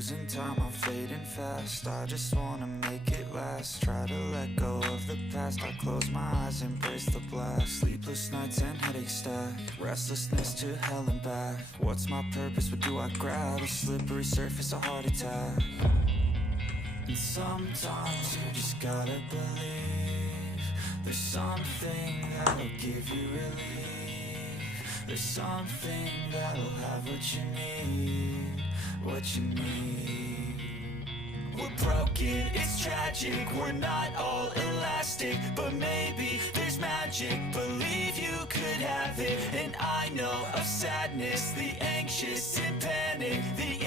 losing time, I'm fading fast. I just wanna make it last. Try to let go of the past. I close my eyes, embrace the blast. Sleepless nights and headaches stack. Restlessness to hell and back. What's my purpose? What do I grab? A slippery surface, a heart attack. And sometimes you just gotta believe there's something that'll give you relief. There's something that'll have what you need, what you need. We're broken, it's tragic, we're not all elastic, but maybe there's magic, believe you could have it. And I know of sadness, the anxious and panic, the